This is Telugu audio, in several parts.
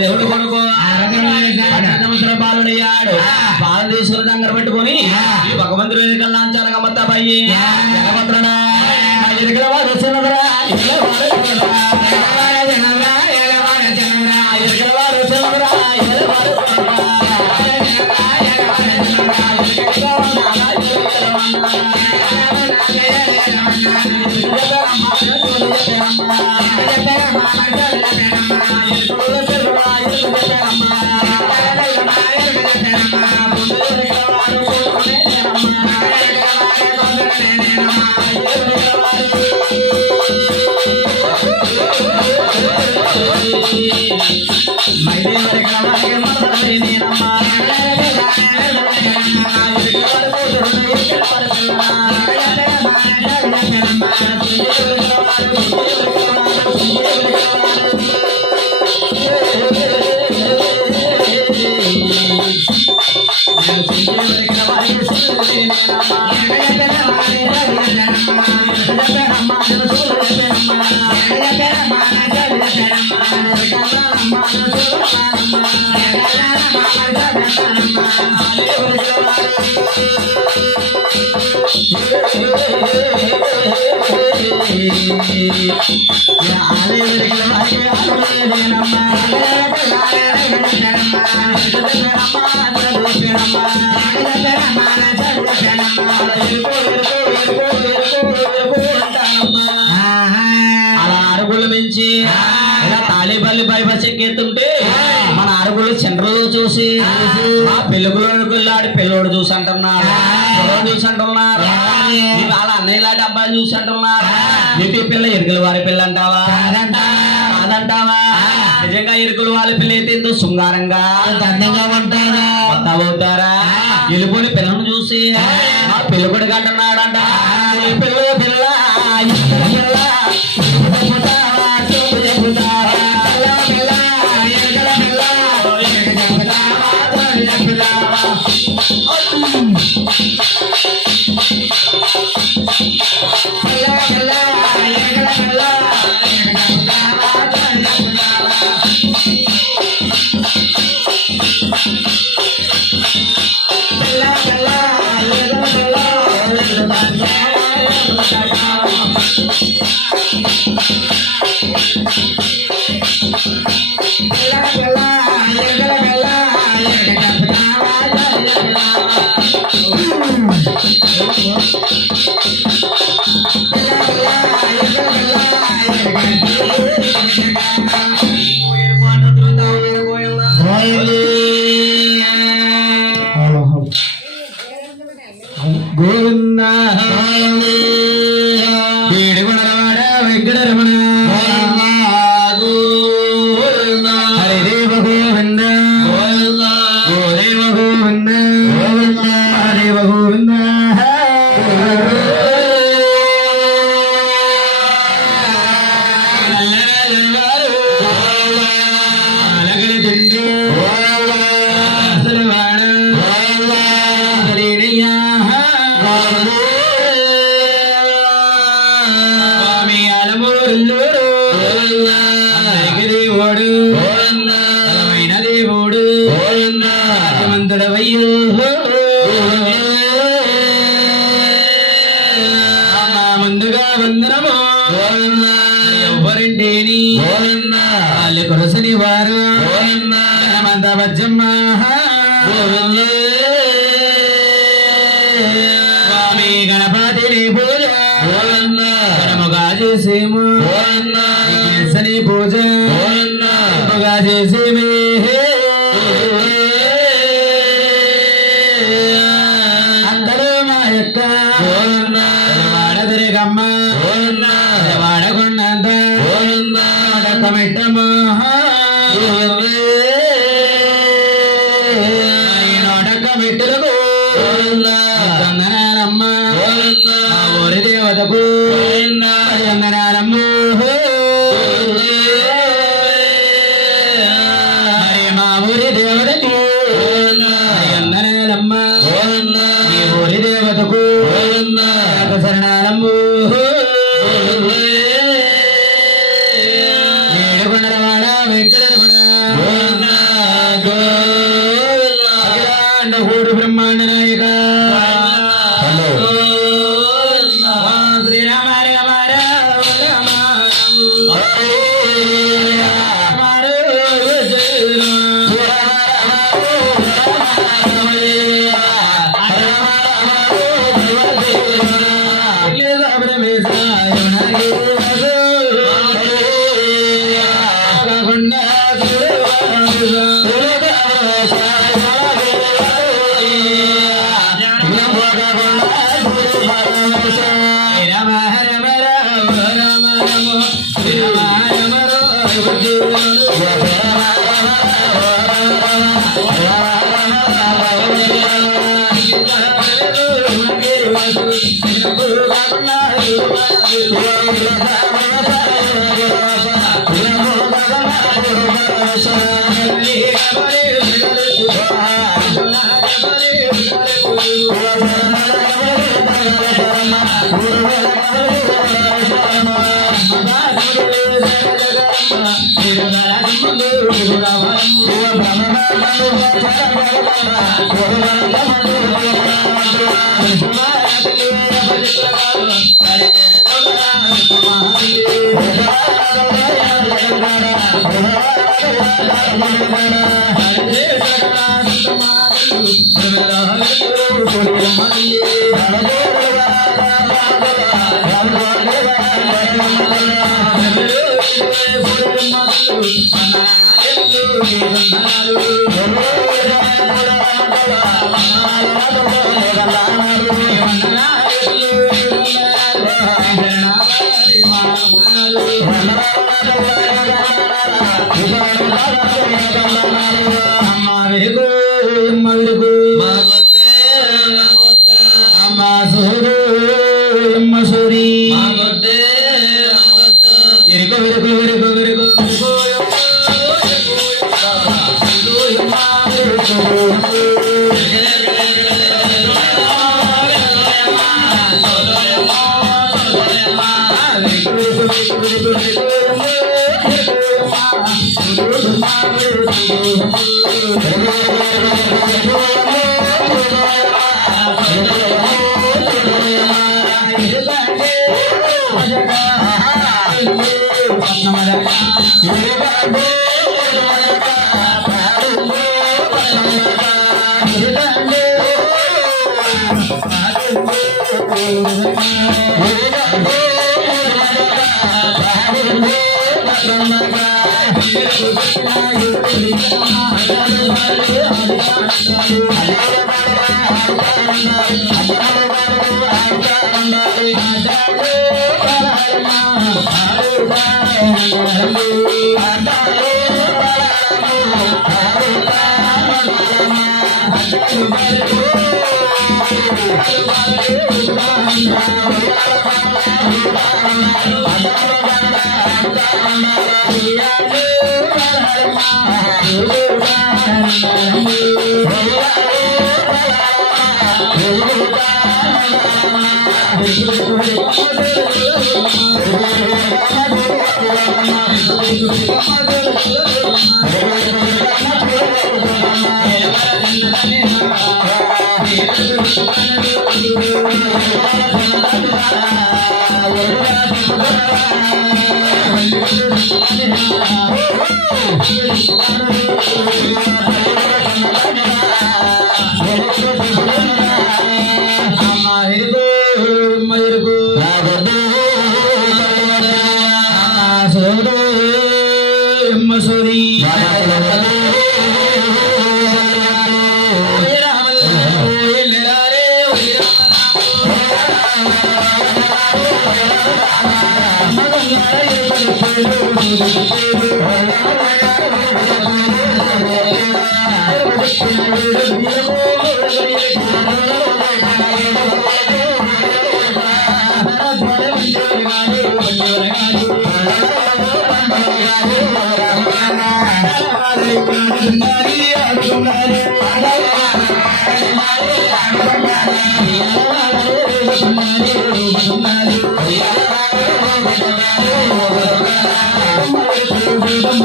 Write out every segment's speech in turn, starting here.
దేవుడు కొడుకు సంవత్సరం బాలుడయ్యాడు. బాలు తీసుకుని దగ్గర పెట్టుకుని ఈ భగవంతుడు ఎన్నికల్లాంచారు గమ్మత్తాబాయి జగమంతుడా ఎదుగుల వాడు చిన్నదరా అలా అరుగుల నుంచి ఇలా తాళిపల్లి బైపాస్ ఎక్కేస్తుంటే మన అరుగులు సెంటర్లో చూసి ఆ పెళ్ళిలో వెళ్ళాడు పిల్లోడు చూసి అంటున్నారు, పిల్లడు చూసి అంటున్నారు, వాళ్ళ అన్నయ్యలాంటి అబ్బాయిలు చూసి అంటున్నారు. మీ పిల్ల ఇరుగుల వారి పిల్ల అంటావా కాదంటావా? నిజంగా ఇరుగుల వాళ్ళ పిల్ల అయితే ఎంతో శృంగారంగా అందంగా ఉంటారా అవుతారా? వెళ్ళిపోయిన పిల్లను చూసి ఆ పిల్లకొడికి అంటున్నాడంట, పిల్ల పిల్ల గోవింద వేడుకొండలవాడ వెంకటరమణ హరిదేవ గోవింద గోదేవ గోవింద హరిదేవ గోవింద ముందుగా వందనము ఎవరింటేని వాళ్ళు కొలసని వారు హనుమంత బజ్జమ్మ స్వామి గణపతిని పూజ ఘనముగా చేసేము పూజ ఘనముగా చేసేమే దేవతకు వెంకటరమణ అఖిలాండ బ్రహ్మాండ నాయక శ్రీరామ రామ రామ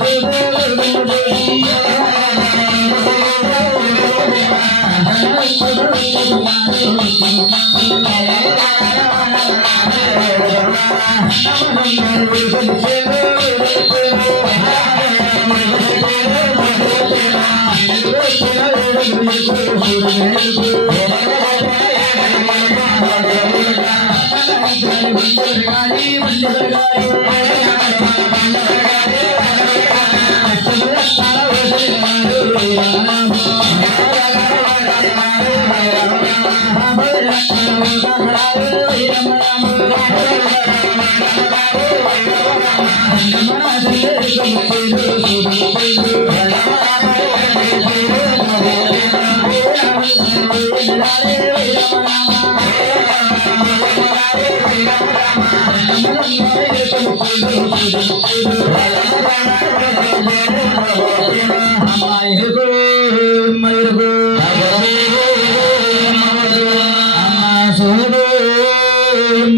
Thank you.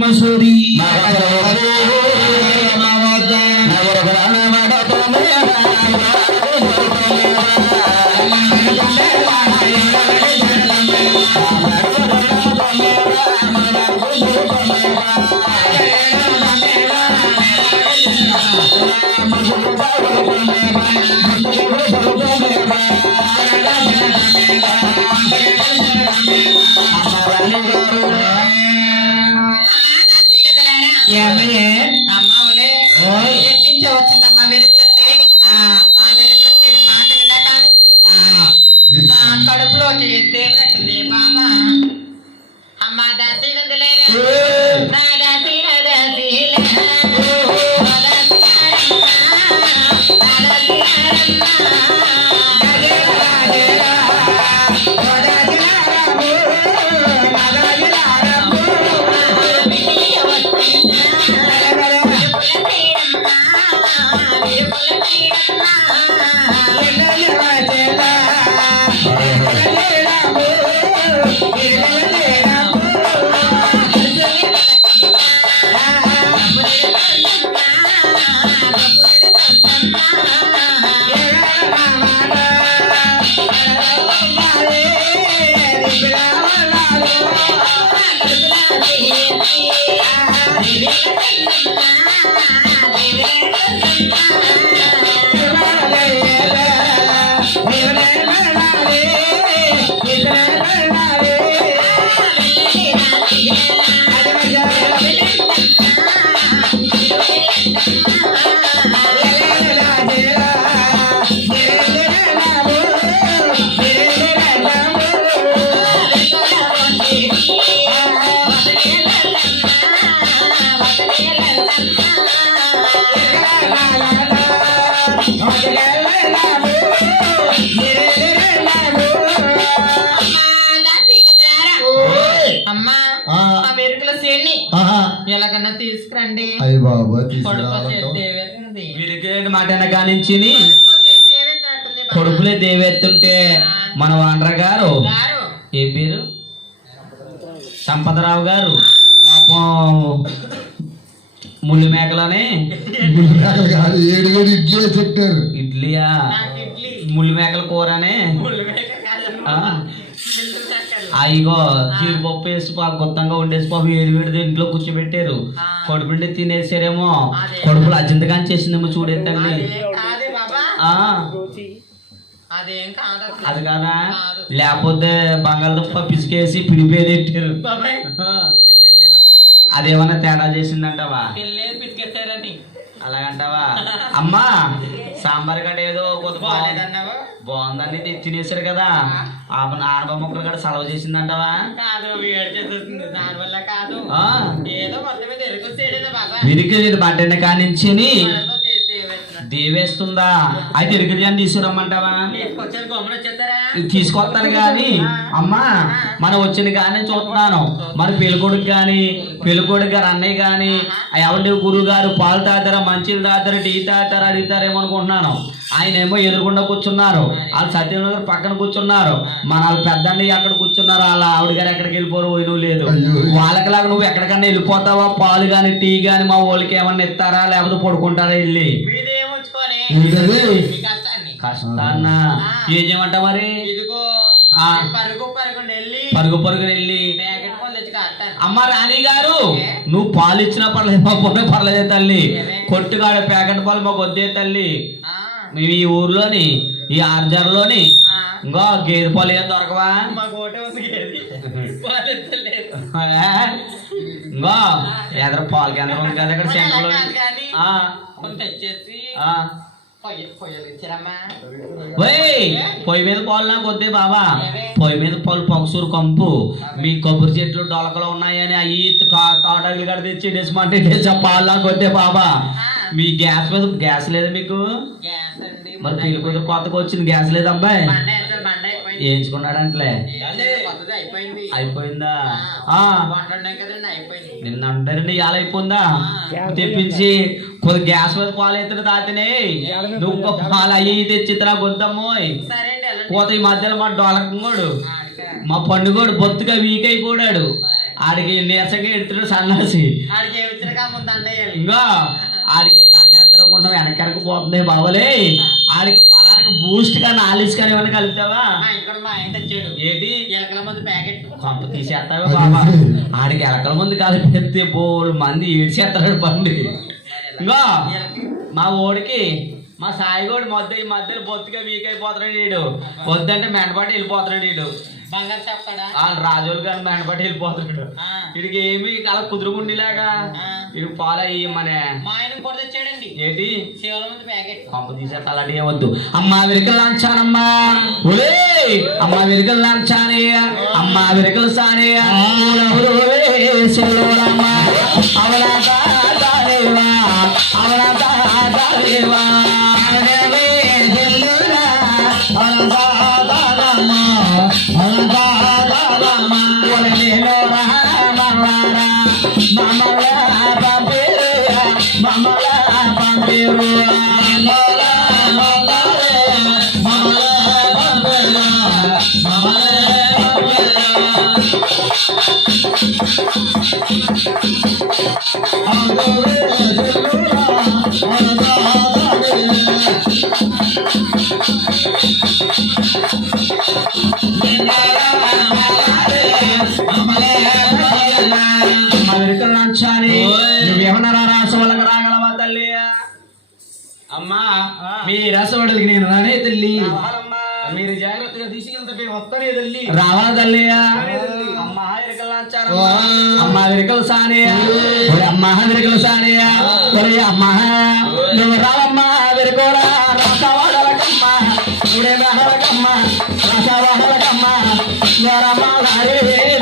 మసూరి కడుపులోకి తేనట్టుంది బాబా అమ్మ దాసి నా దాసి అమ్మా ఆ మెరుకుల సేన్ని ఎలాగన్నా తీసుకురండి. అయ్య బాబా విరికేడు మాట కానించి కొడుకులే దేవెత్తుంటే మన వాండ్ర గారు ఏ పేరు సంపదరావు గారు పాపం ముళ్ళు మేకలనే ఏడుగడు ఇడ్లీ పెట్టారు. ఇడ్లీయా ముళ్ళు మేకల కూరనే అయ్యో జీడిపప్పు వేసి పాప కొత్తగా వండేసి పాప ఏడు వేడి ఇంట్లో కూర్చోబెట్టారు. కడుపుండి తినేసారేమో, కడుపులు అజంతగాని చేసిందేమో చూడేద్దండి. అది కాదా, లేకపోతే బంగాళదుంప పిసికేసి పిడిపేది పెట్టారు. అదేమన్నా తేడా చేసిందంటావా? అలాగంటావా? అమ్మా సాంబార్ గడ్డ ఏదో బాగుందని తినేసారు కదా, ఆనప మొక్కలు కూడా సెలవు చేసిందంటావా? విరికి బట్టండి కానించి దేవేస్తుందా? అయితే ఇరుకులు తీసుకురమ్మంటావా? తీసుకొస్తాను గాని అమ్మా మనం వచ్చిన కానీ చూస్తున్నాను. మన పెళ్ళికొడుకు గాని పెళ్ళికొడుకు గారు అన్నయ్య గాని ఎవరి గురువు గారు పాలు తాగుతారా, మంచిలు తాగుతారా, టీ తాగుతారా అడుగుతారేమో అనుకుంటున్నాను. ఆయన ఏమో ఎదురుకుండా కూర్చున్నారు, వాళ్ళు సత్యనారాయణ గారు పక్కన కూర్చున్నారు, మన వాళ్ళ పెద్దన్నయ్య అక్కడ కూర్చున్నారు, వాళ్ళ ఆవిడ గారు ఎక్కడికి వెళ్ళిపోరు నువ్వు లేదు. వాళ్ళకిలాగా నువ్వు ఎక్కడికన్నా వెళ్ళిపోతావా? పాలు గాని టీ గాని మా వాళ్ళకి ఏమన్నా ఇస్తారా, లేకపోతే పడుకుంటారా వెళ్ళి? కష్టాన్నా ఏం చేయమంటా మరి? పరుగు పరుగు వెళ్ళి అమ్మ రాణి గారు నువ్వు పాలు ఇచ్చినా పర్లేదు, మా పొన్న పర్లేదే తల్లి, కొట్టుగాడ ప్యాకెట్ పాలు మాకు వద్దే తల్లి. మేము ఈ ఊర్లోని ఈ ఆర్జర్లోని ఇంకో గేదె పాలు ఏం దొరకవా? ఇంకో ఎదర పాలు కేంద్రం ఉంది కదా ఇక్కడ సెంటర్లో, పొయ్యి మీద పాలు నాకు వద్దే బాబా. పొయ్యి మీద పాలు పొగసూరు కంపు, మీ కొబ్బరి చెట్లు డొలకలు ఉన్నాయని అవి తోటలు కడ తెచ్చి డిస్మంటే పాలు నాకు వద్దే బాబా. మీ గ్యాస్ మీద గ్యాస్ లేదా మీకు? గ్యాస్ అండి. మరి పెళ్లి కూతురు కొత్తగా వచ్చింది గ్యాస్ లేదా అబ్బాయి? బండి వేస్తారు, బండి అయిపోయింది. వేయించుకున్నాడంటలే. కొత్తది అయిపోయింది. అయిపోయిందా? వంటండి కదండి అయిపోయింది. నిన్న అంటారండి ఇవాళ అయిపోయిందా? తెప్పించి కొద్ది గ్యాస్ మీద పాలు ఎత్తున తాతనే నువ్వు ఇంకో పాలు అయ్యి తెచ్చిద్దరా గొద్దమ్మోయ్. సరే అండి వెళ్ళండి. పోతే ఈ మధ్యలో మా డోలకంగోడు మా పండుగోడు బొత్తుగా వీక్ అయిపోయాడు. ఆడికి నీరసంగా ఎడుతున్నాడు సన్నాసి. ఆడికి ఏ వచ్చిన కాముంది అండయ్యాలి. ఇంకా ఆడికి దండెత్తకుండా వెనకరకు పోతుంది బావలే. ఆడికి పొలానికి బూస్ట్ గా నాలిస్ కానీ ఏమైనా కలుపుతావా? ఇక్కడ మా ఆయన తెచ్చాడు. ఏంటి ఎలకల మంది ప్యాకెట్ కొంప తీసేస్తావా బాబా? ఆడికి ఎలకల మంది కలిపితే బోల్ మంది ఏడ్చేస్తాడు బండి. ఇంకా మా ఓడికి మా సాయిగోడు ఈ మధ్యలో బొత్తుగా వీక్ అయిపోతున్నాడు. వీడు పొద్దంటే మెండపాటి వెళ్ళిపోతున్నాడు. వీడు బంగారు చెప్తాడా? రాజులు కానీ మెండపాటి వెళ్ళిపోతున్నాడు. వీడికి ఏమి అలా కుదురుకుండిలాగా వీడికి పాలు అయ్యి మన మా ఆయన కూడా తెచ్చాడండి. ఏంటి శివల మంది ప్యాకెట్ పంప తీసేస్తా అలాంటి ఏమొద్దు. అమ్మా విరికలు లాంచానమ్మా ఒలే అమ్మా విరికలు లాంచానే అమ్మా విరికలు సానే నువ్వేమన్నా రాసవలకు రాగలవా తల్లి? అమ్మా మీ రసవడలికి నేను రానే తల్లి. మీరు జాగ్రత్తగా తీసుకెళ్తే వస్తానే తల్లి. రావా తల్లి? అమ్మా అమ్మా విరికలు సానే అమ్మా విరికలు సానే అమ్మా నువ్వు రావమ్మా విరికోడా రసవాడలకమ్మ ఇప్పుడే రహలకమ్మ రసవాడలకమ్మ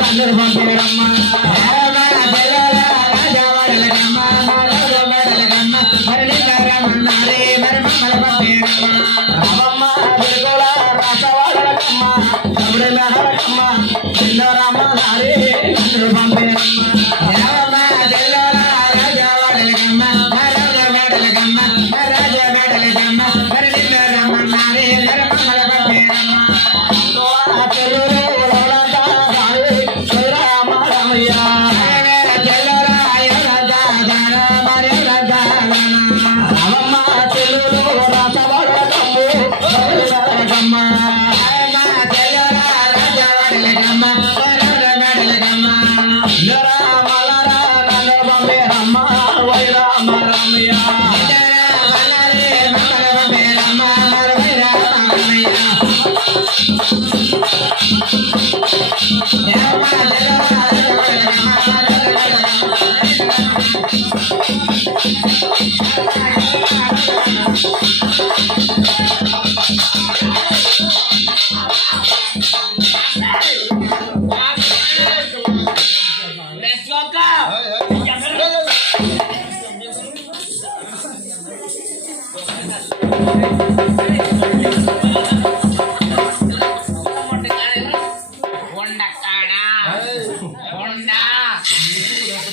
అందరు పంపేరమ్మా Yeah.